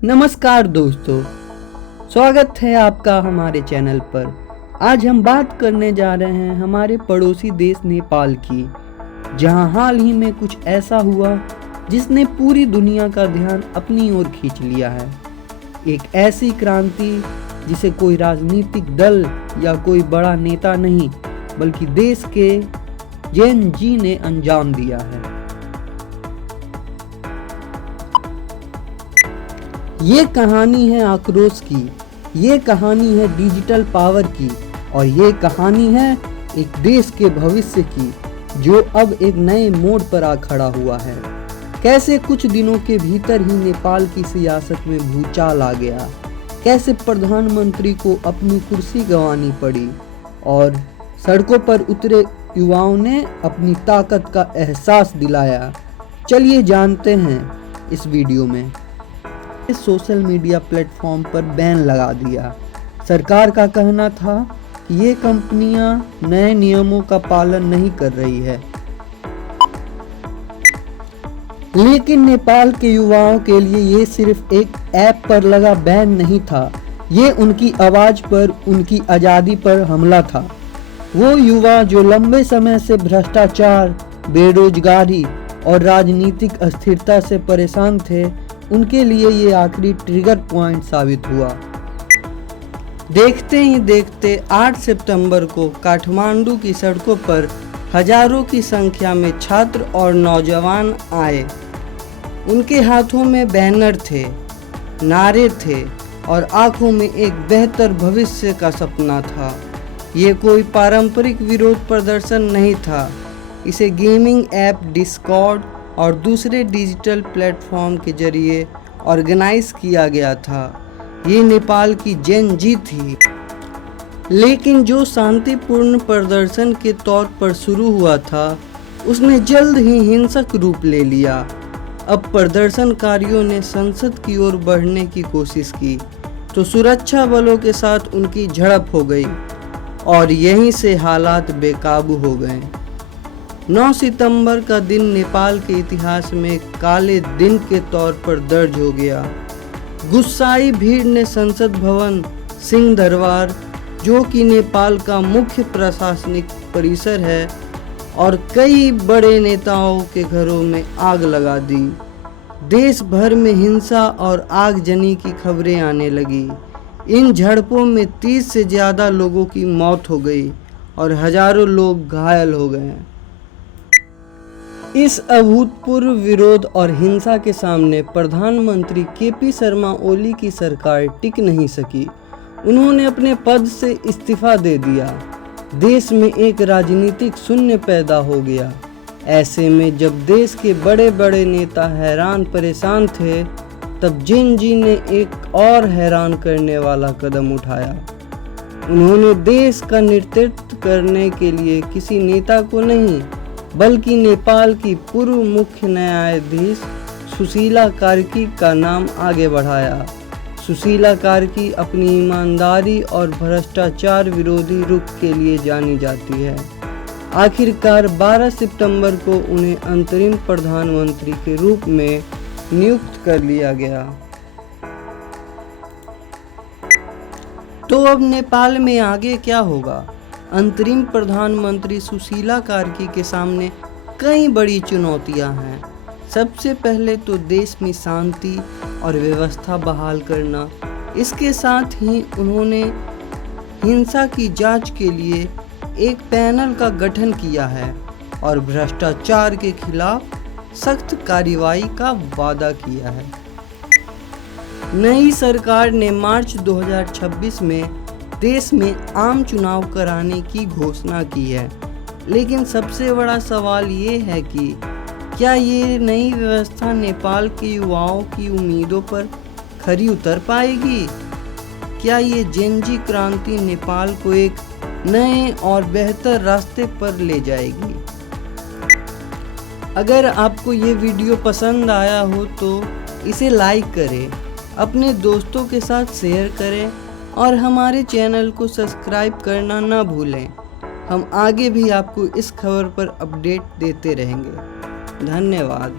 नमस्कार दोस्तों, स्वागत है आपका हमारे चैनल पर। आज हम बात करने जा रहे हैं हमारे पड़ोसी देश नेपाल की, जहां हाल ही में कुछ ऐसा हुआ जिसने पूरी दुनिया का ध्यान अपनी ओर खींच लिया है। एक ऐसी क्रांति जिसे कोई राजनीतिक दल या कोई बड़ा नेता नहीं बल्कि देश के जेन जी ने अंजाम दिया है। ये कहानी है आक्रोश की, ये कहानी है डिजिटल पावर की और ये कहानी है एक देश के भविष्य की जो अब एक नए मोड़ पर आ खड़ा हुआ है। कैसे कुछ दिनों के भीतर ही नेपाल की सियासत में भूचाल आ गया, कैसे प्रधानमंत्री को अपनी कुर्सी गंवानी पड़ी और सड़कों पर उतरे युवाओं ने अपनी ताकत का एहसास दिलाया। चलिए जानते हैं इस वीडियो में। सोशल मीडिया प्लेटफॉर्म पर बैन लगा दिया। सरकार का कहना था कि ये कंपनियां नए नियमों का पालन नहीं कर रही है, लेकिन नेपाल के युवाओं के लिए ये सिर्फ एक ऐप पर लगा बैन नहीं था, ये उनकी आवाज पर, उनकी आज़ादी पर हमला था। वो युवा जो लंबे समय से भ्रष्टाचार, बेरोजगारी और राजनीतिक अस्थिरता से परेशान थे, उनके लिए ये आखिरी ट्रिगर पॉइंट साबित हुआ। देखते ही देखते 8 सितंबर को काठमांडू की सड़कों पर हजारों की संख्या में छात्र और नौजवान आए। उनके हाथों में बैनर थे, नारे थे और आंखों में एक बेहतर भविष्य का सपना था। ये कोई पारंपरिक विरोध प्रदर्शन नहीं था, इसे गेमिंग ऐप डिस्कॉर्ड और दूसरे डिजिटल प्लेटफॉर्म के जरिए ऑर्गेनाइज किया गया था। ये नेपाल की जेन जी थी। लेकिन जो शांतिपूर्ण प्रदर्शन के तौर पर शुरू हुआ था, उसने जल्द ही हिंसक रूप ले लिया। अब प्रदर्शनकारियों ने संसद की ओर बढ़ने की कोशिश की तो सुरक्षा बलों के साथ उनकी झड़प हो गई और यहीं से हालात बेकाबू हो गए। 9 सितंबर का दिन नेपाल के इतिहास में काले दिन के तौर पर दर्ज हो गया। गुस्साई भीड़ ने संसद भवन, सिंह दरबार, जो कि नेपाल का मुख्य प्रशासनिक परिसर है, और कई बड़े नेताओं के घरों में आग लगा दी। देश भर में हिंसा और आगजनी की खबरें आने लगी। इन झड़पों में 30 से ज़्यादा लोगों की मौत हो गई और हजारों लोग घायल हो गए। इस अभूतपूर्व विरोध और हिंसा के सामने प्रधानमंत्री केपी शर्मा ओली की सरकार टिक नहीं सकी। उन्होंने अपने पद से इस्तीफा दे दिया। देश में एक राजनीतिक शून्य पैदा हो गया। ऐसे में जब देश के बड़े बड़े नेता हैरान परेशान थे, तब जेन जी ने एक और हैरान करने वाला कदम उठाया। उन्होंने देश का नेतृत्व करने के लिए किसी नेता को नहीं बल्कि नेपाल की पूर्व मुख्य न्यायाधीश सुशीला कार्की का नाम आगे बढ़ाया। सुशीला कार्की अपनी ईमानदारी और भ्रष्टाचार विरोधी रुख के लिए जानी जाती है। आखिरकार 12 सितंबर को उन्हें अंतरिम प्रधानमंत्री के रूप में नियुक्त कर लिया गया। तो अब नेपाल में आगे क्या होगा? अंतरिम प्रधानमंत्री सुशीला कार्की के सामने कई बड़ी चुनौतियां हैं। सबसे पहले तो देश में शांति और व्यवस्था बहाल करना। इसके साथ ही उन्होंने हिंसा की जांच के लिए एक पैनल का गठन किया है और भ्रष्टाचार के खिलाफ सख्त कार्रवाई का वादा किया है। नई सरकार ने मार्च 2026 में देश में आम चुनाव कराने की घोषणा की है। लेकिन सबसे बड़ा सवाल ये है कि क्या ये नई व्यवस्था नेपाल के युवाओं की उम्मीदों पर खरी उतर पाएगी? क्या ये जेन जी क्रांति नेपाल को एक नए और बेहतर रास्ते पर ले जाएगी? अगर आपको ये वीडियो पसंद आया हो तो इसे लाइक करें, अपने दोस्तों के साथ शेयर करें और हमारे चैनल को सब्सक्राइब करना ना भूलें। हम आगे भी आपको इस खबर पर अपडेट देते रहेंगे। धन्यवाद।